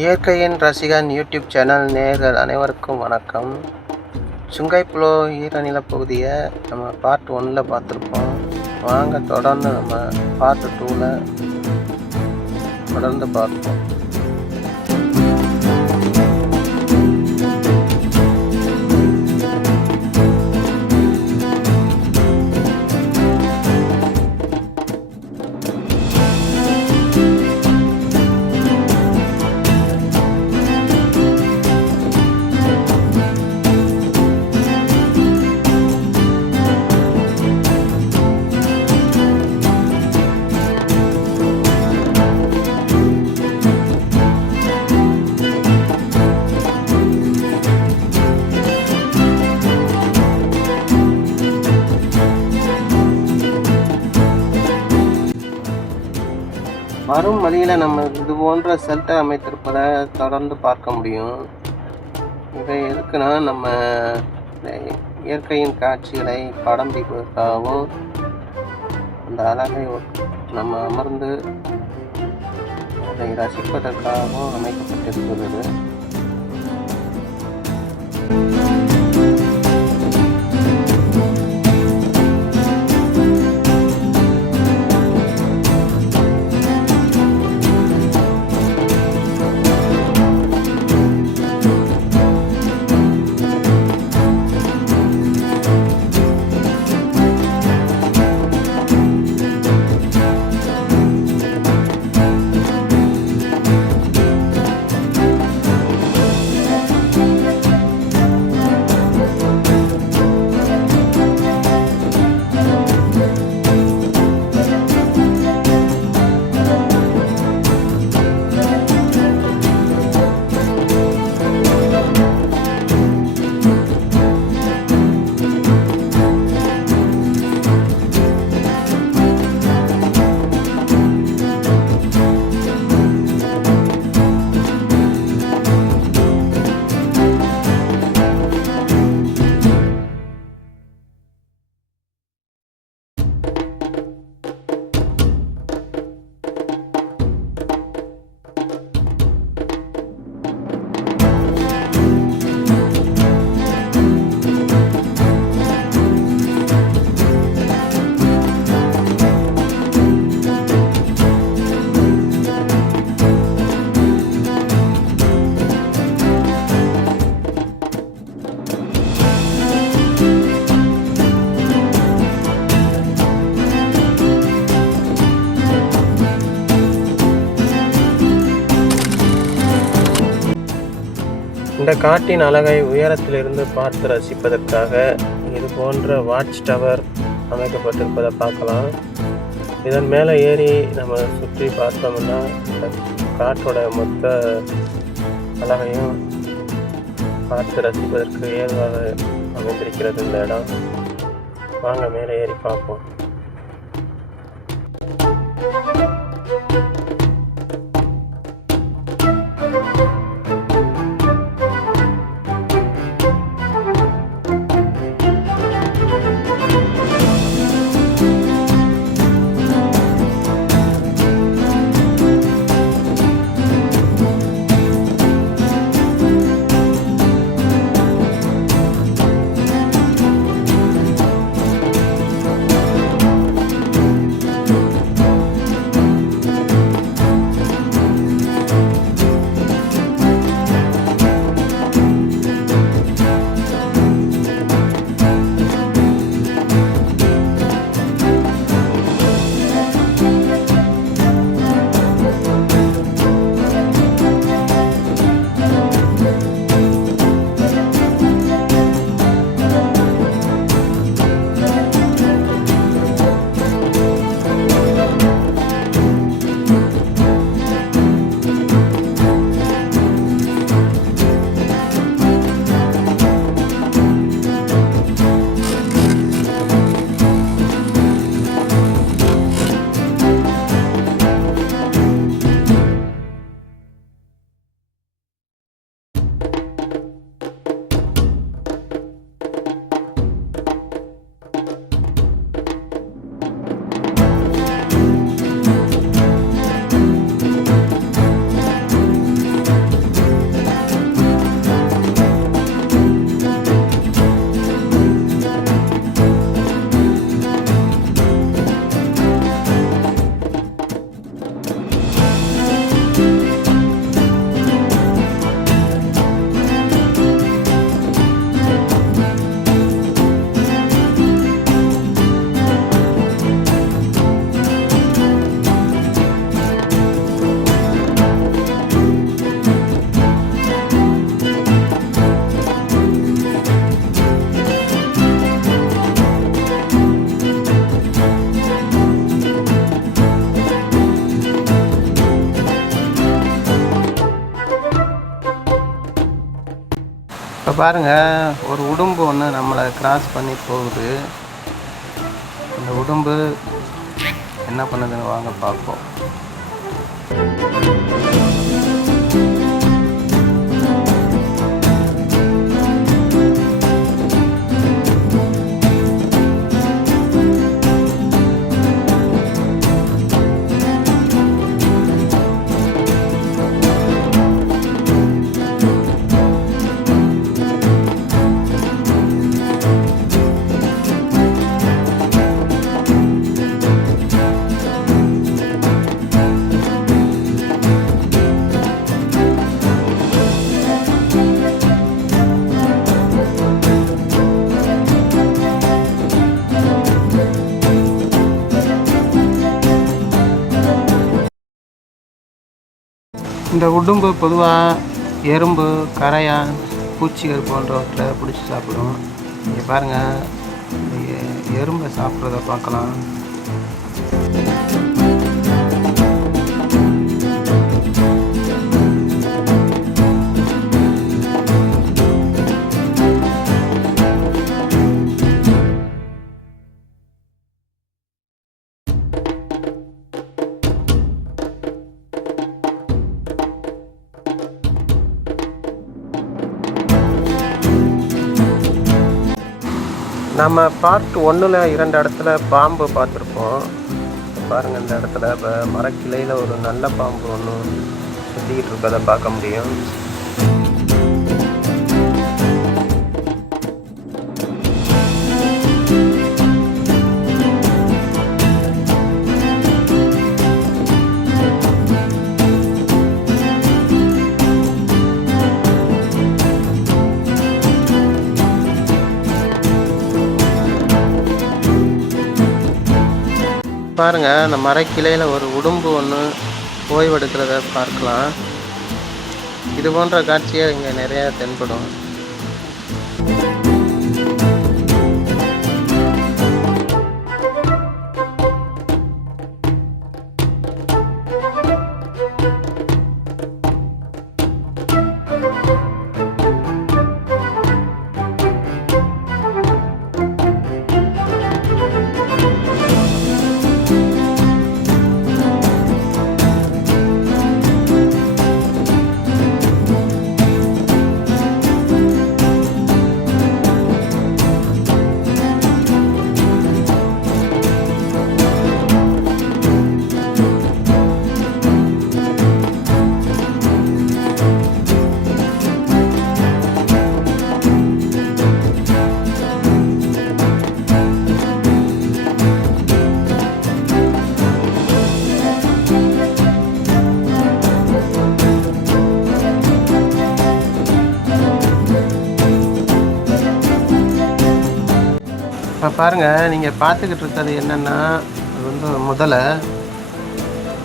இயற்கையின் ரசிகன் YouTube channel நேர்கள் அனைவருக்கும் வணக்கம். சுங்கைப்புலோ ஈரநில பகுதியை நம்ம பார்ட் ஒன்னில் பார்த்துருப்போம். வாங்க தொடர்ந்து நம்ம பார்ட் டூவில் தொடர்ந்து பார்ப்போம். வரும் வழியில் நம்ம இது போன்ற ஷெல்டர் அமைத்திருப்பதை தொடர்ந்து பார்க்க முடியும். இதை எதுக்குன்னா நம்ம இயற்கையின் காட்சிகளை படம் பிடிப்பதற்காகவும் அந்த அழகை நம்ம அமர்ந்து அதை ரசிப்பதற்காகவும் அமைக்கப்பட்டிருக்கிறது. இந்த காட்டின் அழகை உயரத்திலிருந்து பார்த்து ரசிப்பதற்காக இது போன்ற வாட்ச் டவர் அமைக்கப்பட்டிருப்பதை பார்க்கலாம். இதன் மேலே ஏறி நம்ம சுற்றி பார்த்தோம்னா இந்த காட்டோட மொத்த அழகையும் பார்த்து ரசிப்பதற்கு ஏதுவாக அமைந்திருக்கிறது இந்த இடம். வாங்க மேலே ஏறி பார்ப்போம். இப்போ பாருங்கள் ஒரு உடும்பு ஒன்று நம்மளை கிராஸ் பண்ணி போகுது. அந்த உடும்பு என்ன பண்ணுதுன்னு வாங்க பார்ப்போம். இந்த உடும்பு பொதுவாக எறும்பு கரையான் பூச்சிகள் போன்றவற்றை பிடிச்சி சாப்பிடும் இங்கே பாருங்கள் எ- எறும்பை சாப்பிட்றத பார்க்கலாம். நம்ம பார்ட் ஒன்றில் இரண்டு இடத்துல பாம்பு பார்த்துருப்போம். பாருங்கள் இந்த இடத்துல இப்போ மரக்கிளையில் ஒரு நல்ல பாம்பு ஒன்று சுற்றிக்கிட்டு இருக்கதை பார்க்க முடியும். பாருங்க அந்த மரக்கிளையில் ஒரு உடும்பு ஒன்று ஓய்வெடுக்கிறத பார்க்கலாம். இது போன்ற காட்சியாக இங்கே நிறையா தென்படும். பாருங்கள் நீங்கள் பார்த்துக்கிட்டு இருக்கிறது என்னென்னா அது வந்து முதலை.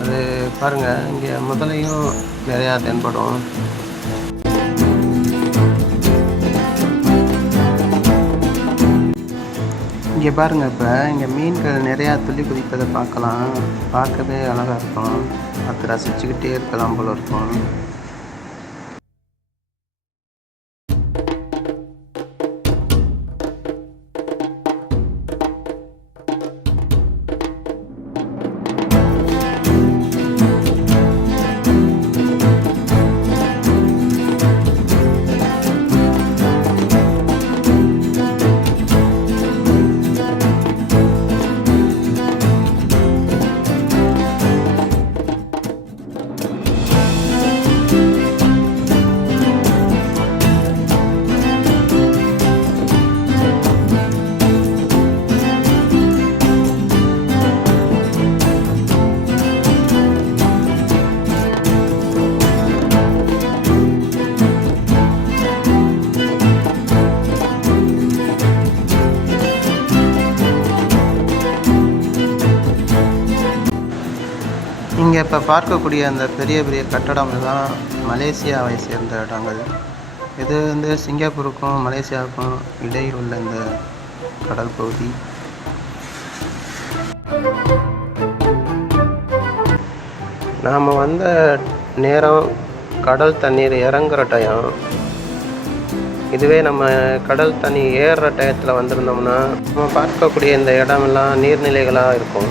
அது பாருங்கள் இங்கே முதலையும் நிறையா தென்படும். இங்கே பாருங்கள் இப்போ இங்கே மீன்கள் நிறையா துள்ளி குதிப்பதை பார்க்கலாம். பார்க்கவே அழகாக இருக்கும். பார்த்து ரசிச்சுக்கிட்டே இருக்கலாம் போல இருக்கும். நீங்கள் இப்போ பார்க்கக்கூடிய அந்த பெரிய பெரிய கட்டடம் தான் மலேசியாவை சேர்ந்த இடங்கள். இது வந்து சிங்கப்பூருக்கும் மலேசியாவுக்கும் இடையில் உள்ள இந்த கடல் பகுதி. நாம் வந்த நேரம் கடல் தண்ணீர் இறங்குற டயம் இதுவே நம்ம கடல் தண்ணி ஏறுற டயத்தில் வந்திருந்தோம்னா நம்ம பார்க்கக்கூடிய இந்த இடமெல்லாம் நீர்நிலைகளாக இருக்கும்.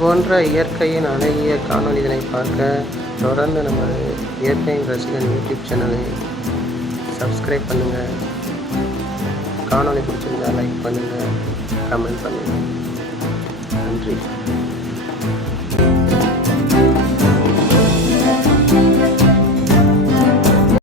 போன்ற இயற்கையின் அழகிய காணொலிகளை பார்க்க தொடர்ந்து நமது இயற்கையின் ரசிகன் யூடியூப் சேனலை சப்ஸ்கிரைப் பண்ணுங்கள் காணொலி பிடிச்சிருந்தா லைக் பண்ணுங்கள் கமெண்ட் பண்ணுங்கள் நன்றி.